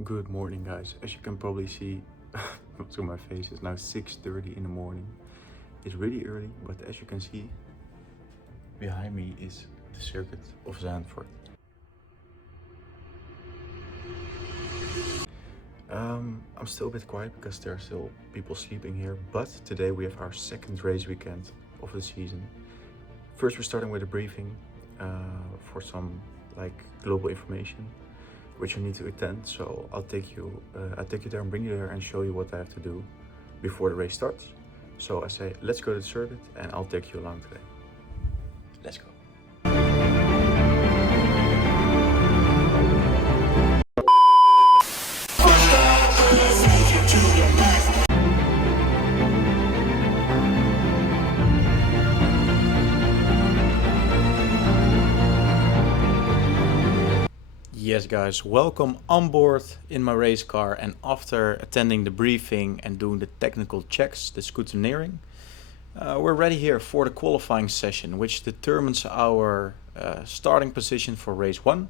Good morning, guys. As you can probably see to my face, it's now 6:30 in the morning. It's really early, but as you can see behind me is the Circuit of Zandvoort. I'm still a bit quiet because there are still people sleeping here, but today we have our second race weekend of the season. First, we're starting with a briefing for some global information which you need to attend. So I'll take you there and bring you there and show you what I have to do before the race starts. So I say, let's go to the circuit and I'll take you along today. Let's go. Yes guys, welcome on board in my race car, and after attending the briefing and doing the technical checks, the scrutineering, we're ready here for the qualifying session, which determines our starting position for race 1.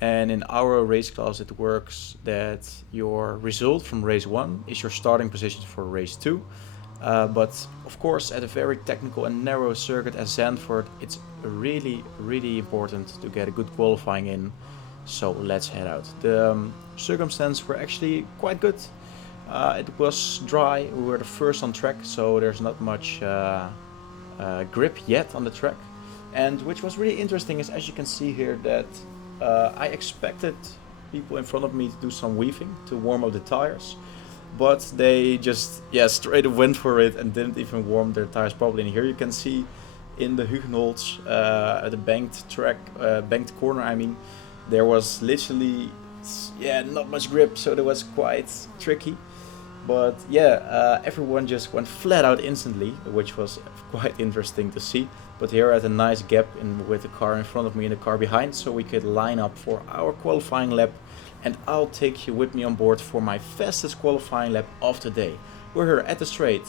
And in our race class it works that your result from race 1 is your starting position for race 2. But of course at a very technical and narrow circuit as Zandvoort, it's really important to get a good qualifying in. So let's head out. The circumstances were actually quite good. It was dry, we were the first on track, so there's not much grip yet on the track. And which was really interesting is, as you can see here, that I expected people in front of me to do some weaving to warm up the tires. But they just straight went for it and didn't even warm their tires properly. And here you can see in the Hugenholz, the banked corner, I mean, there was literally not much grip, so it was quite tricky. But everyone just went flat out instantly, which was quite interesting to see. But here I had a nice gap with the car in front of me and the car behind, so we could line up for our qualifying lap. And I'll take you with me on board for my fastest qualifying lap of the day. We're here at the straight,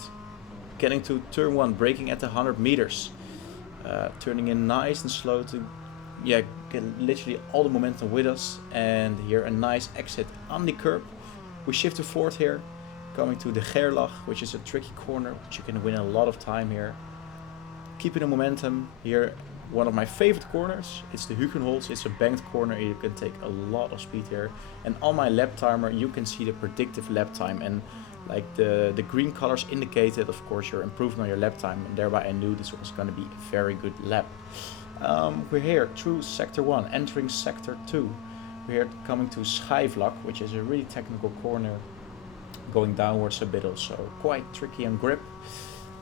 getting to turn 1, braking at the 100 meters, turning in nice and slow to get literally all the momentum with us. And here a nice exit on the curb. We shift to fourth here, coming to the Gerlach, which is a tricky corner, but you can win a lot of time here. Keeping the momentum here, one of my favorite corners, it's the Hugenholz. It's a banked corner, you can take a lot of speed here. And on my lap timer you can see the predictive lap time, and like the green colors indicated, of course, you're improving on your lap time, and thereby I knew this was going to be a very good lap. We're here through sector 1, entering sector 2. We're here coming to Schijfvlak, which is a really technical corner, going downwards a bit, also quite tricky on grip.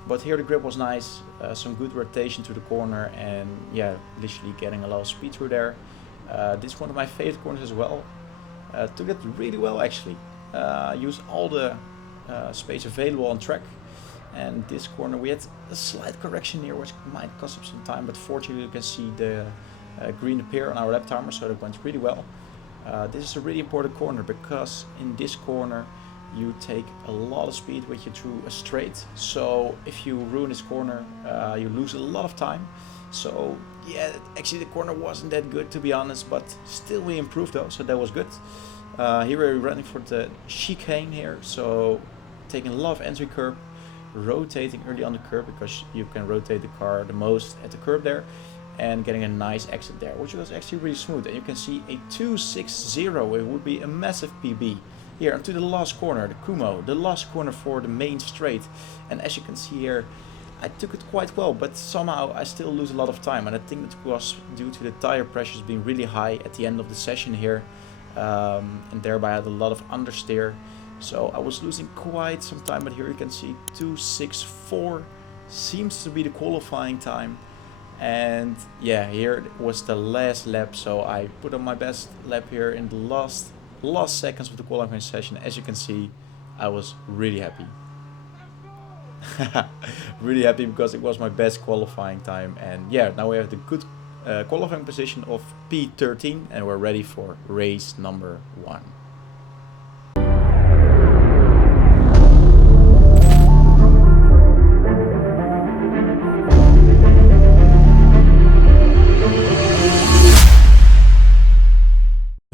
But here the grip was nice, some good rotation to the corner, and literally getting a lot of speed through there. This is one of my favorite corners as well. Took it really well actually. Used all the space available on track. And this corner we had a slight correction here, which might cost us some time, but fortunately you can see the green appear on our lap timer, so that went really well. This is a really important corner because in this corner you take a lot of speed with you through a straight. So if you ruin this corner, you lose a lot of time. So actually the corner wasn't that good, to be honest, but still we improved though, so that was good. Here we're running for the chicane here, so taking a lot of entry curb, rotating early on the curb because you can rotate the car the most at the curb there, and getting a nice exit there, which was actually really smooth. And you can see a 260, it would be a massive PB. Here onto the last corner, the Kumo, the last corner for the main straight. And as you can see here, I took it quite well, but somehow I still lose a lot of time, and I think it was due to the tire pressures being really high at the end of the session here, and thereby I had a lot of understeer. So I was losing quite some time, but here you can see 264 seems to be the qualifying time. And here was the last lap, so I put on my best lap here in the last seconds of the qualifying session. As you can see, I was really happy. Really happy because it was my best qualifying time. And now we have the good qualifying position of P13, and we're ready for race number 1.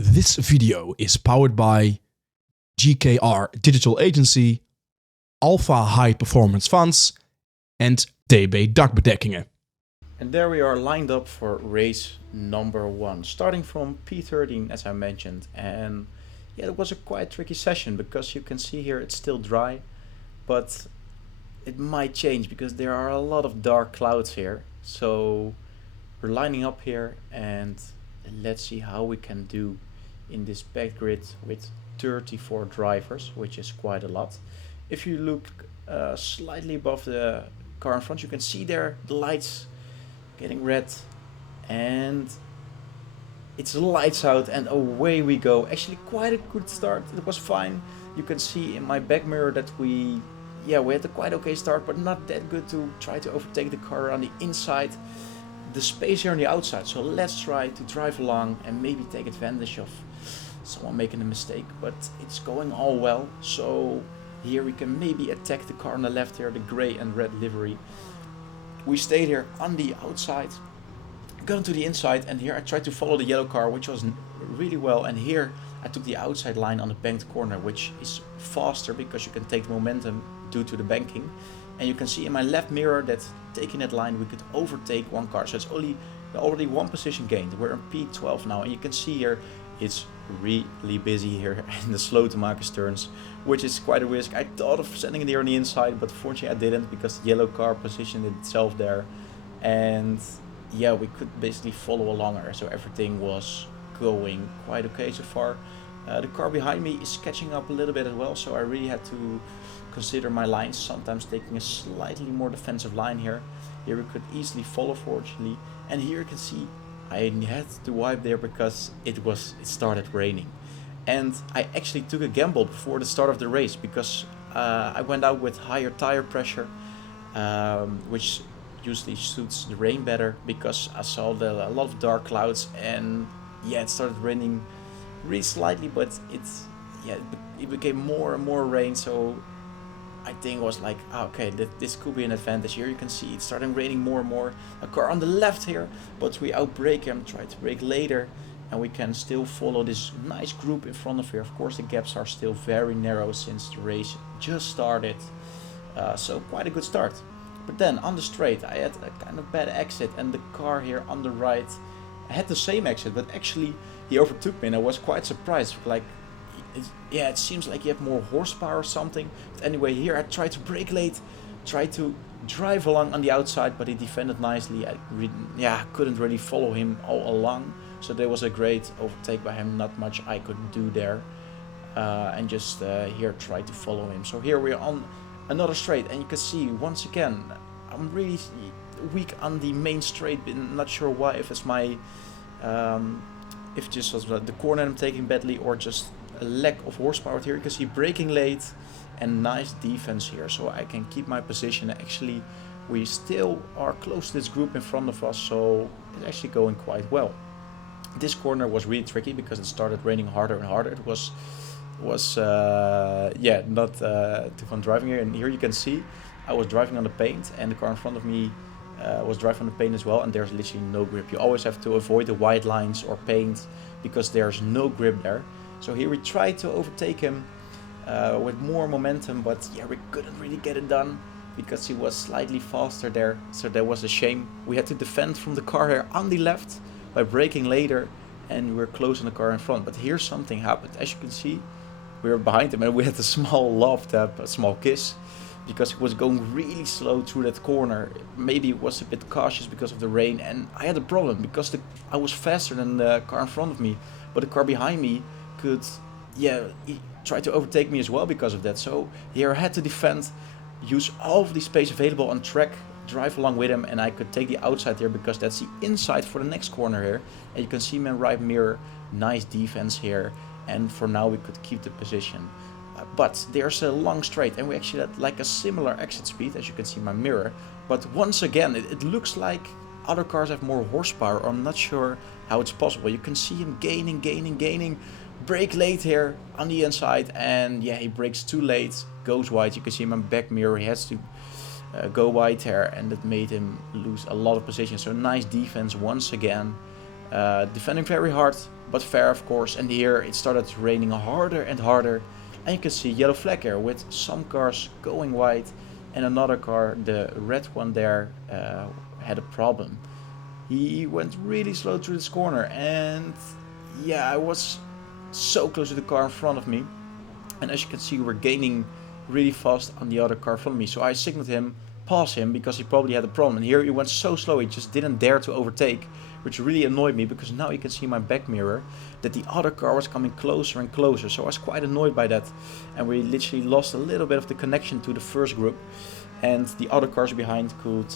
This video is powered by GKR Digital Agency, Alpha High Performance Funds and TB Dakbedekkingen. And there we are lined up for race number 1, starting from P13 as I mentioned. And yeah, it was a quite tricky session because you can see here it's still dry, but it might change because there are a lot of dark clouds here. So we're lining up here and let's see how we can do in this packed grid with 34 drivers, which is quite a lot. If you look slightly above the car in front, you can see there the lights getting red and it's lights out and away we go. Actually quite a good start. It was fine. You can see in my back mirror that we had a quite okay start, but not that good to try to overtake the car on the inside. The space here on the outside, so let's try to drive along and maybe take advantage of someone making a mistake, but it's going all well. So here we can maybe attack the car on the left here, the gray and red livery. We stayed here on the outside, got into the inside, and here I tried to follow the yellow car, which was really well. And here I took the outside line on the banked corner, which is faster because you can take the momentum due to the banking. And you can see in my left mirror that taking that line we could overtake one car. So it's already one position gained. We're in P12 now, and you can see here it's really busy here in the slow to Marcus turns, which is quite a risk. I thought of sending it here on the inside, but fortunately I didn't because the yellow car positioned itself there. And yeah, we could basically follow along her, so everything was going quite okay so far. The car behind me is catching up a little bit as well, so I really had to consider my lines, sometimes taking a slightly more defensive line here. Here we could easily follow, fortunately, and here you can see I had to wipe there because it started raining. And I actually took a gamble before the start of the race because I went out with higher tire pressure, which usually suits the rain better, because I saw a lot of dark clouds, and yeah, it started raining really slightly, but it became more and more rain. So I think it was like, okay, this could be an advantage. Here you can see it's starting raining more and more. A car on the left here, but we outbrake him, try to brake later, and we can still follow this nice group in front of here. Of course the gaps are still very narrow since the race just started, so quite a good start. But then on the straight I had a kind of bad exit, and the car here on the right, I had the same exit, but actually he overtook me, and I was quite surprised. Like, it seems like you have more horsepower or something. But anyway, here I tried to brake late, tried to drive along on the outside, but he defended nicely. I couldn't really follow him all along, so there was a great overtake by him. Not much I could do there, and just here try to follow him. So here we're on another straight, and you can see once again I'm really weak on the main straight. Not sure why, if it's my if just was the corner I'm taking badly, or just a lack of horsepower. Here you can see braking late and nice defense here, so I can keep my position. Actually we still are close to this group in front of us, so it's actually going quite well. This corner was really tricky because it started raining harder and harder. It was not too fun driving here. And here you can see I was driving on the paint, and the car in front of me was driving on the paint as well, and there's literally no grip. You always have to avoid the white lines or paint because there's no grip there. So here we tried to overtake him with more momentum, but yeah, we couldn't really get it done because he was slightly faster there, so that was a shame. We had to defend from the car here on the left by braking later, and we were close on the car in front. But here something happened. As you can see, we were behind him, and we had a small love tap, a small kiss, because he was going really slow through that corner. Maybe it was a bit cautious because of the rain, and I had a problem because I was faster than the car in front of me, but the car behind me could he tried to overtake me as well because of that. So here I had to defend, use all of the space available on track, drive along with him, and I could take the outside here because that's the inside for the next corner here. And you can see my right mirror, nice defense here, and for now we could keep the position. But there's a long straight, and we actually had like a similar exit speed, as you can see in my mirror. But once again, it looks like other cars have more horsepower. I'm not sure how it's possible. You can see him gaining. Brake late here on the inside, and yeah, he brakes too late, goes wide. You can see in my back mirror he has to go wide here, and that made him lose a lot of position. So nice defense once again, defending very hard, but fair of course. And here it started raining harder and harder, and you can see yellow flag here with some cars going wide, and another car, the red one there, had a problem. He went really slow through this corner, and yeah, I was so close to the car in front of me, and as you can see we're gaining really fast on the other car from me, so I signaled him, pass him, because he probably had a problem. And here he went so slow, he just didn't dare to overtake, which really annoyed me, because now you can see in my back mirror that the other car was coming closer and closer, so I was quite annoyed by that, and we literally lost a little bit of the connection to the first group, and the other cars behind could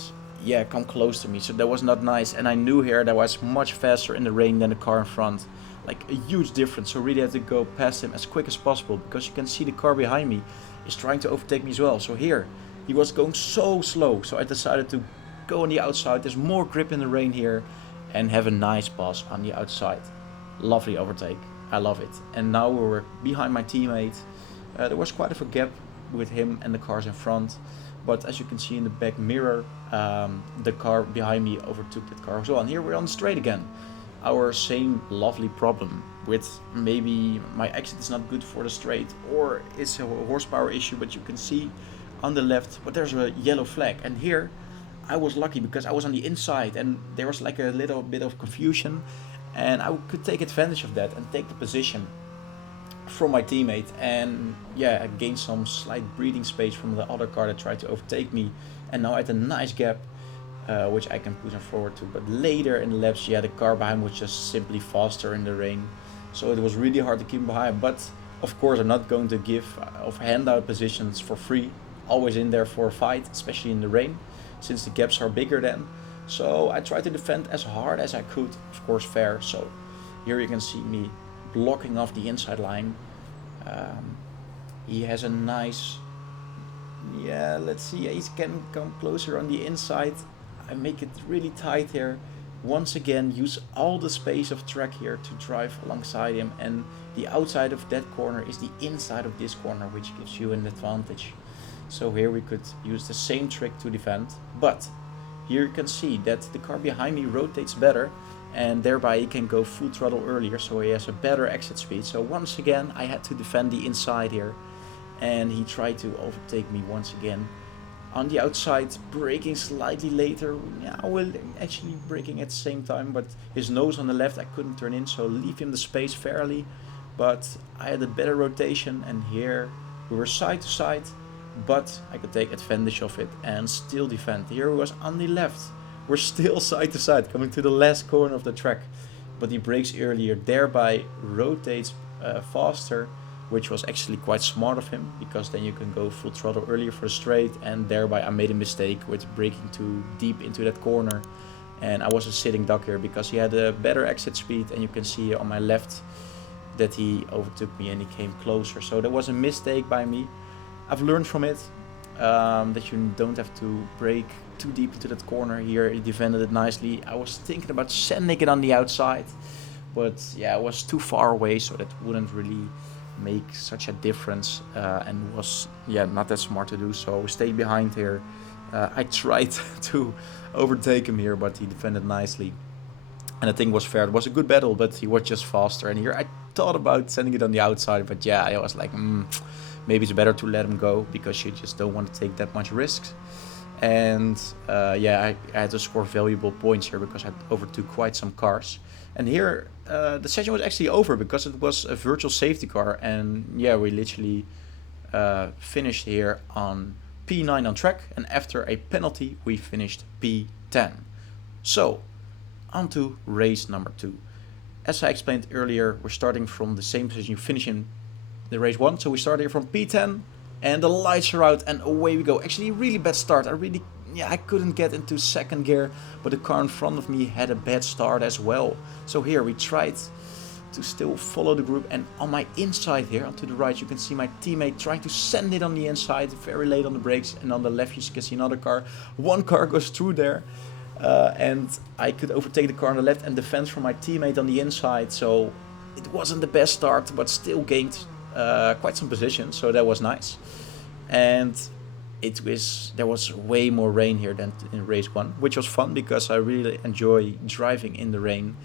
come close to me, so that was not nice. And I knew here that I was much faster in the rain than the car in front, like a huge difference, so really had to go past him as quick as possible, because you can see the car behind me is trying to overtake me as well. So here he was going so slow, so I decided to go on the outside. There's more grip in the rain here, and have a nice pass on the outside. Lovely overtake, I love it. And now we were behind my teammate. There was quite a gap with him and the cars in front, but as you can see in the back mirror, the car behind me overtook that car as well. And here we're on the straight again. Our same lovely problem with maybe my exit is not good for the straight, or it's a horsepower issue, but you can see on the left, but there's a yellow flag. And here I was lucky because I was on the inside, and there was like a little bit of confusion, and I could take advantage of that and take the position from my teammate, and I gained some slight breathing space from the other car that tried to overtake me, and now at a nice gap, which I can push him forward to. But later in the laps, the car behind was just simply faster in the rain, so it was really hard to keep him behind. But of course I'm not going to give handout positions for free, always in there for a fight, especially in the rain, since the gaps are bigger then. So I tried to defend as hard as I could, of course fair. So here you can see me blocking off the inside line. He has a nice, let's see, he can come closer on the inside. I make it really tight here. Once again, use all the space of track here to drive alongside him, and the outside of that corner is the inside of this corner, which gives you an advantage. So here we could use the same trick to defend, but here you can see that the car behind me rotates better, and thereby he can go full throttle earlier, so he has a better exit speed. So once again I had to defend the inside here, and he tried to overtake me once again on the outside, braking slightly later. Well, actually braking at the same time, but his nose on the left I couldn't turn in, so leave him the space fairly, but I had a better rotation, and here we were side to side, but I could take advantage of it and still defend. Here he was on the left, we're still side to side, coming to the last corner of the track, but he brakes earlier, thereby rotates faster, which was actually quite smart of him, because then you can go full throttle earlier for the straight, and thereby I made a mistake with braking too deep into that corner, and I was a sitting duck here because he had a better exit speed, and you can see on my left that he overtook me and he came closer. So that was a mistake by me. I've learned from it, that you don't have to brake too deep into that corner. Here he defended it nicely. I was thinking about sending it on the outside, but it was too far away, so that wouldn't really make such a difference, and was not that smart to do. So we stayed behind here. I tried to overtake him here, but he defended nicely, and I think it was fair. It was a good battle, but he was just faster. And here I thought about sending it on the outside, but I was like, maybe it's better to let him go, because you just don't want to take that much risks. And I had to score valuable points here because I overtook quite some cars. And here the session was actually over because it was a virtual safety car, and we literally finished here on P9 on track, and after a penalty we finished P10. So on to race number 2. As I explained earlier, we're starting from the same position you finish in the race 1, so we start here from P10, and the lights are out and away we go. Actually really bad start. I couldn't get into second gear, but the car in front of me had a bad start as well. So here we tried to still follow the group, and on my inside here, onto the right, you can see my teammate trying to send it on the inside, very late on the brakes, and on the left you can see another car. One car goes through there, and I could overtake the car on the left and defend from my teammate on the inside, so it wasn't the best start, but still gained quite some position, so that was nice. And there was way more rain here than in race 1, which was fun because I really enjoy driving in the rain.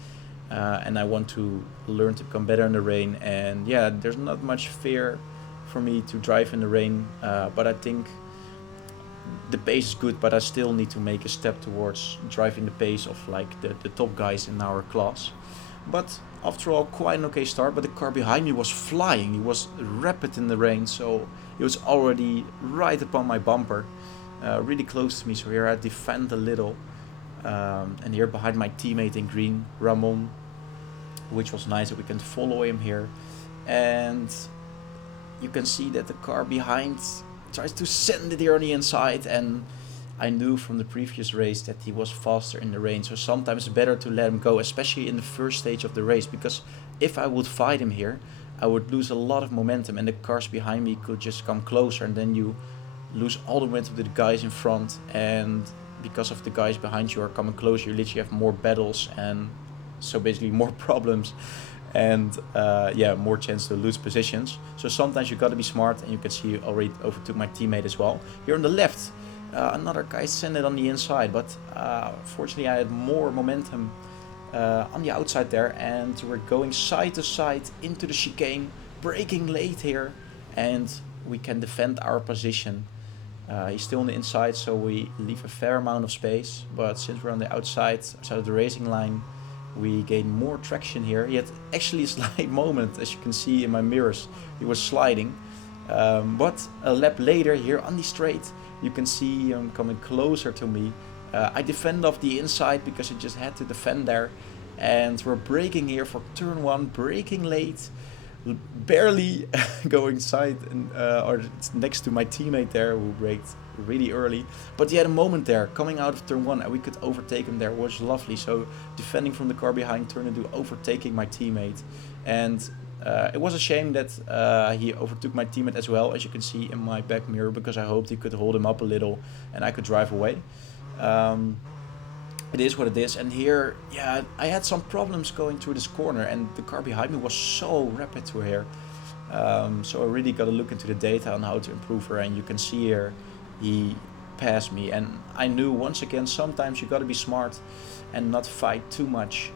and I want to learn to become better in the rain. And yeah, there's not much fear for me to drive in the rain, but I think the pace is good, but I still need to make a step towards driving the pace of like the top guys in our class. But after all, quite an okay start, but the car behind me was flying. He was rapid in the rain, so he was already right upon my bumper, really close to me, so here I defend a little. And here behind my teammate in green, Ramon, which was nice that we can follow him here. And you can see that the car behind tries to send it here on the inside, and I knew from the previous race that he was faster in the rain, so sometimes it's better to let him go, especially in the first stage of the race, because if I would fight him here, I would lose a lot of momentum, and the cars behind me could just come closer, and then you lose all the momentum to the guys in front, and because of the guys behind you are coming closer, you literally have more battles, and so basically more problems, and yeah, more chance to lose positions. So sometimes you got to be smart, and you can see already overtook my teammate as well. Here on the left, another guy sent it on the inside, but fortunately I had more momentum on the outside there, and we're going side to side into the chicane, braking late here, and we can defend our position. He's still on the inside, so we leave a fair amount of space, but since we're on the outside of the racing line, we gain more traction here. He had actually a slight moment, as you can see in my mirrors. He was sliding, but a lap later here on the straight, you can see him coming closer to me. I defend off the inside because I just had to defend there, and we're braking here for turn 1, braking late, barely going side and or next to my teammate there who braked really early, but he had a moment there coming out of turn 1 and we could overtake him there, which was lovely. So defending from the car behind turned into overtaking my teammate, and it was a shame that he overtook my teammate as well, as you can see in my back mirror, because I hoped he could hold him up a little and I could drive away. It is what it is, and here, yeah, I had some problems going through this corner, and the car behind me was so rapid through here. So I really got to look into the data on how to improve her, and you can see here he passed me, and I knew once again sometimes you got to be smart and not fight too much,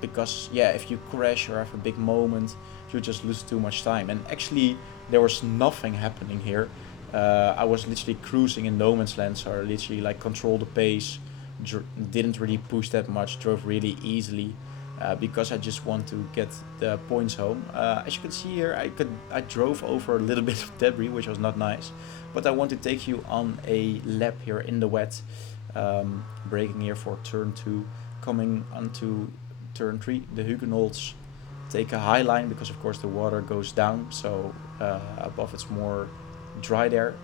because yeah, if you crash or have a big moment, you just lose too much time. And actually there was nothing happening here. I was literally cruising in no man's land, so I literally like controlled the pace, didn't really push that much, drove really easily, because I just want to get the points home. As you can see here, I drove over a little bit of debris, which was not nice, but I want to take you on a lap here in the wet, braking here for turn 2, coming onto turn 3. The Huguenots take a high line because of course the water goes down, so above it's more dry there,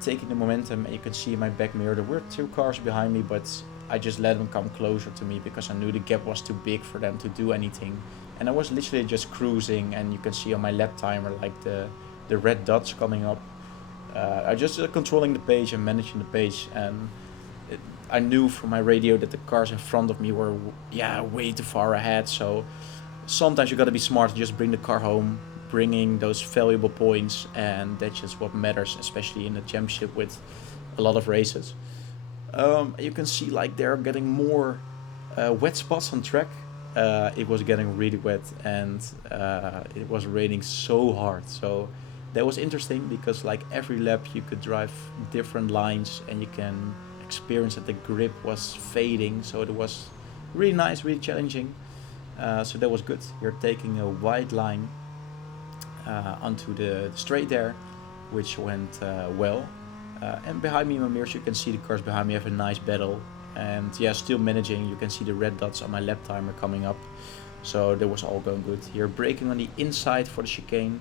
taking the momentum. And you can see in my back mirror there were 2 cars behind me, but I just let them come closer to me because I knew the gap was too big for them to do anything, and I was literally just cruising. And you can see on my lap timer like the red dots coming up. I just controlling the pace and managing the pace, and I knew from my radio that the cars in front of me were way too far ahead. So sometimes you got to be smart and just bring the car home, bringing those valuable points, and that's just what matters, especially in the championship with a lot of races. You can see like they're getting more wet spots on track. It was getting really wet, and it was raining so hard, so that was interesting because like every lap you could drive different lines and you can experience that the grip was fading, so it was really nice, really challenging. So that was good. You're taking a wide line onto the straight there, which went well. And behind me in my mirrors you can see the cars behind me have a nice battle, and yeah, still managing. You can see the red dots on my lap timer coming up, so that was all going good. Here braking on the inside for the chicane,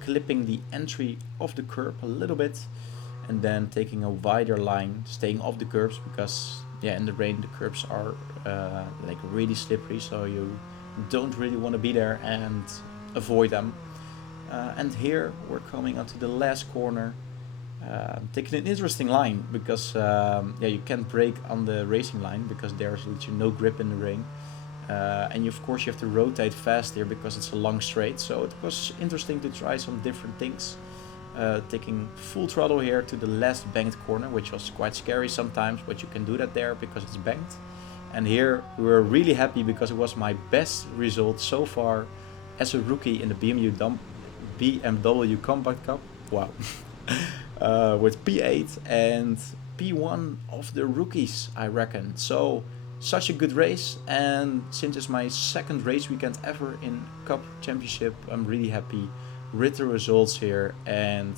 clipping the entry of the curb a little bit, and then taking a wider line, staying off the curbs because yeah, in the rain the curbs are like really slippery, so you don't really want to be there and avoid them. And here we're coming onto the last corner, taking an interesting line because yeah, you can't brake on the racing line because there's literally no grip in the rain, and you, of course you have to rotate fast here because it's a long straight. So it was interesting to try some different things, taking full throttle here to the last banked corner, which was quite scary sometimes, but you can do that there because it's banked. And here we were really happy because it was my best result so far as a rookie in the BMW Compact Cup. Wow. With P8 and P1 of the rookies, I reckon. So such a good race, and since it's my second race weekend ever in Cup Championship, I'm really happy with the results here. And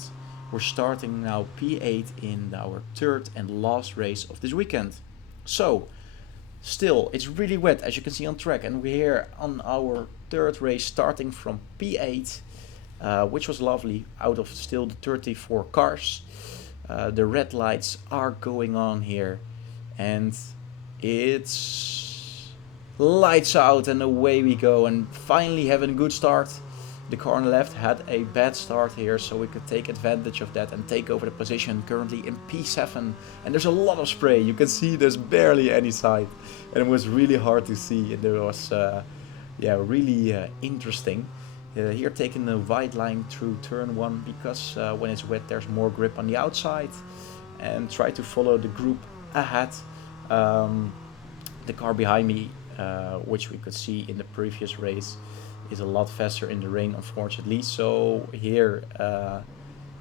we're starting now P8 in our third and last race of this weekend. So still, it's really wet as you can see on track, and we're here on our third race starting from P8, which was lovely, out of still the 34 cars. The red lights are going on here, and it's lights out and away we go, and finally having a good start. The car on the left had a bad start here, so we could take advantage of that and take over the position, currently in P7. And there's a lot of spray, you can see there's barely any sight, and it was really hard to see, and it was really interesting. Here taking the wide line through turn 1, because when it's wet there's more grip on the outside, and try to follow the group ahead. The car behind me, which we could see in the previous race, is a lot faster in the rain, unfortunately. So here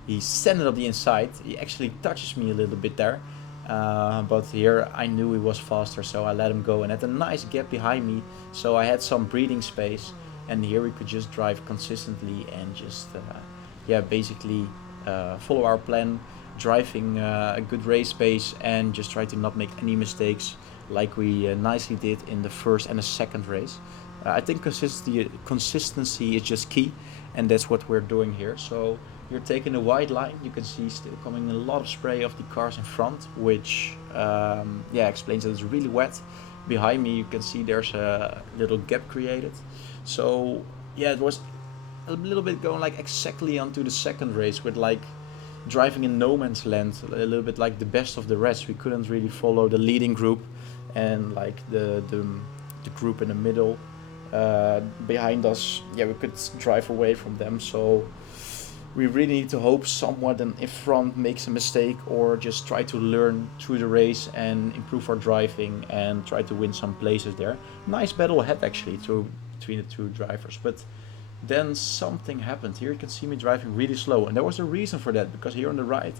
he sent it up the inside. He actually touches me a little bit there, but here I knew he was faster, so I let him go and had a nice gap behind me, so I had some breathing space. And here we could just drive consistently and just basically follow our plan, driving a good race pace and just try to not make any mistakes like we nicely did in the first and the second race. I think consistency is just key, and that's what we're doing here. So you're taking a wide line, you can see still coming a lot of spray of the cars in front, which explains that it's really wet. Behind me you can see there's a little gap created. So yeah, it was a little bit going like exactly onto the second race with like driving in no man's land, a little bit like the best of the rest. We couldn't really follow the leading group and like the group in the middle behind us. Yeah, we could drive away from them, so we really need to hope someone in front makes a mistake or just try to learn through the race and improve our driving and try to win some places there. Nice battle ahead actually between the two drivers, but then something happened. Here you can see me driving really slow, and there was a reason for that, because here on the right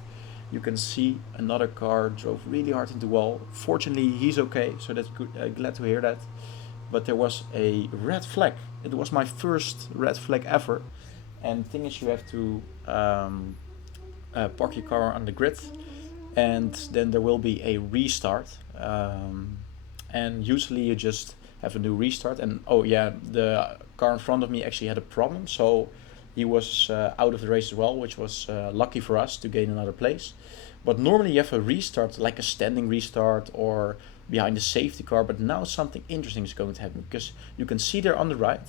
you can see another car drove really hard into the wall. Fortunately he's okay, so that's good. Glad to hear that. But there was a red flag. It was my first red flag ever, and the thing is you have to park your car on the grid, and then there will be a restart, and usually you just have a new restart. And oh yeah, the car in front of me actually had a problem, so he was out of the race as well, which was lucky for us to gain another place. But normally you have a restart, like a standing restart or behind the safety car, but now something interesting is going to happen, because you can see there on the right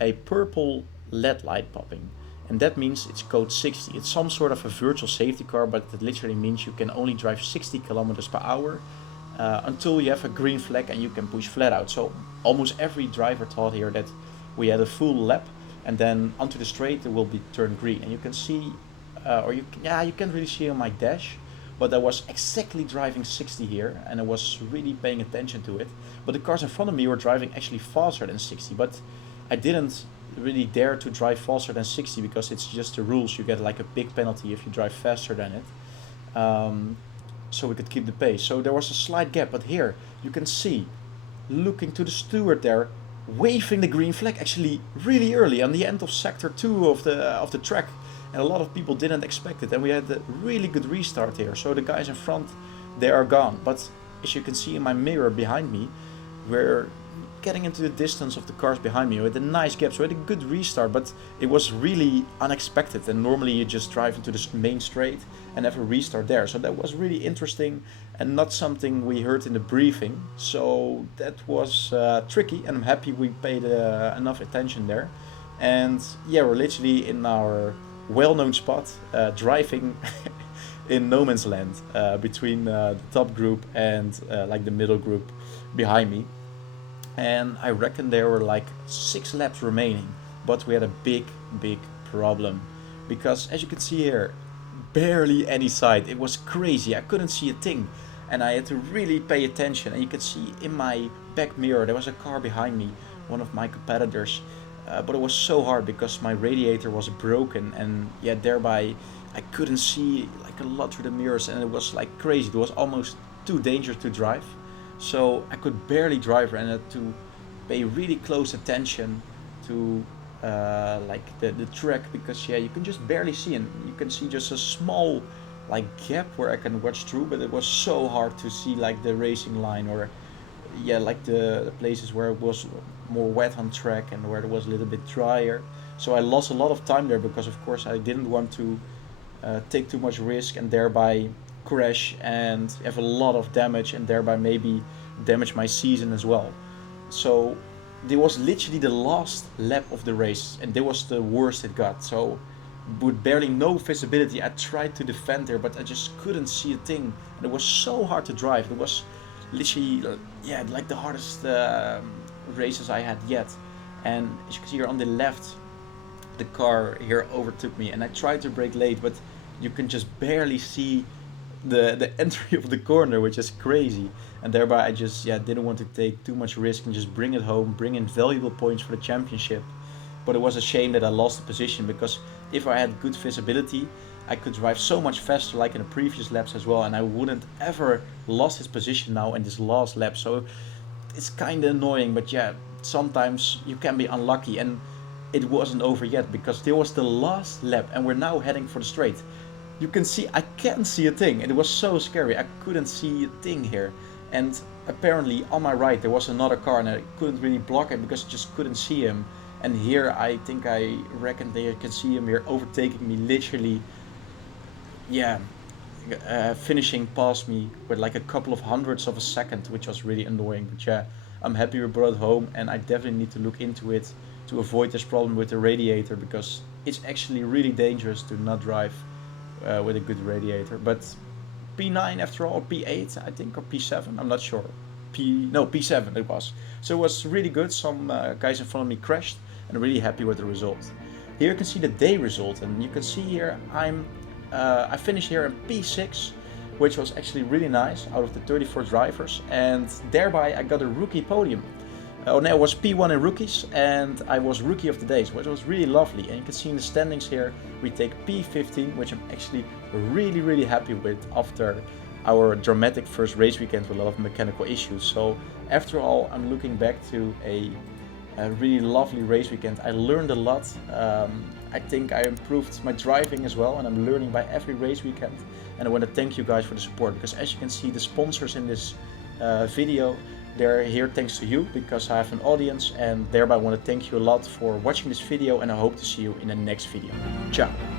a purple LED light popping, and that means it's code 60. It's some sort of a virtual safety car, but it literally means you can only drive 60 kilometers per hour until you have a green flag and you can push flat out. So almost every driver thought here that we had a full lap, and then onto the straight it will be turned green, and you can see you can't really see on my dash, but I was exactly driving 60 here, and I was really paying attention to it. But the cars in front of me were driving actually faster than 60, but I didn't really dare to drive faster than 60 because it's just the rules. You get like a big penalty if you drive faster than it. So we could keep the pace. So there was a slight gap, but here you can see, looking to the steward there, waving the green flag actually really early on the end of sector 2 of the track, and a lot of people didn't expect it, and we had a really good restart here. So the guys in front, they are gone, but as you can see in my mirror behind me, we're getting into the distance of the cars behind me with a nice gap. So we had a good restart, but it was really unexpected, and normally you just drive into the main straight and have a restart there. So that was really interesting and not something we heard in the briefing, so that was tricky, and I'm happy we paid enough attention there. And yeah, we're literally in our well-known spot, driving in no man's land between the top group and like the middle group behind me. And I reckon there were like 6 laps remaining, but we had a big problem, because as you can see here, barely any sight. It was crazy, I couldn't see a thing, and I had to really pay attention. And you can see in my back mirror. There was a car behind me, one of my competitors, but it was so hard because my radiator was broken, and yeah, thereby I couldn't see like a lot through the mirrors, and it was like crazy. It was almost too dangerous to drive, so I could barely drive, and I had to pay really close attention to like the track, because yeah, you can just barely see, and you can see just a small like gap where I can watch through, but it was so hard to see like the racing line, or yeah, like the places where it was more wet on track and where it was a little bit drier. So I lost a lot of time there because of course I didn't want to take too much risk and thereby crash and have a lot of damage, and thereby maybe damage my season as well. So it was literally the last lap of the race, and that was the worst it got. So with barely no visibility, I tried to defend there, but I just couldn't see a thing, and it was so hard to drive. It was literally yeah, like the hardest races I had yet. And as you can see here on the left, the car here overtook me, and I tried to brake late, but you can just barely see the entry of the corner, which is crazy. And thereby I just didn't want to take too much risk and just bring it home, bring in valuable points for the championship. But it was a shame that I lost the position, because if I had good visibility, I could drive so much faster like in the previous laps as well, and I wouldn't ever lost his position now in this last lap. So it's kind of annoying, but yeah, sometimes you can be unlucky, and it wasn't over yet because there was the last lap and we're now heading for the straight. You can see I can't see a thing, and it was so scary. I couldn't see a thing here, and apparently on my right there was another car, and I couldn't really block it because I just couldn't see him. And here I reckon they can see him here overtaking me literally, yeah, finishing past me with like a couple of hundredths of a second, which was really annoying. But yeah, I'm happy we brought it home, and I definitely need to look into it to avoid this problem with the radiator, because it's actually really dangerous to not drive with a good radiator. But P9 after all, or P8 I think, or P7, I'm not sure. P7 it was. So it was really good. Some guys in front of me crashed, and I'm really happy with the result. Here you can see the day result, and you can see here I finished here in P6, which was actually really nice out of the 34 drivers, and thereby I got a rookie podium. No, it was P1 in rookies, and I was rookie of the day, which was really lovely. And you can see in the standings here, we take P15, which I'm actually really happy with after our dramatic first race weekend with a lot of mechanical issues. So after all, I'm looking back to a really lovely race weekend. I learned a lot. I think I improved my driving as well, and I'm learning by every race weekend. And I want to thank you guys for the support, because as you can see, the sponsors in this video, they're here thanks to you, because I have an audience, and thereby I want to thank you a lot for watching this video, and I hope to see you in the next video. Ciao!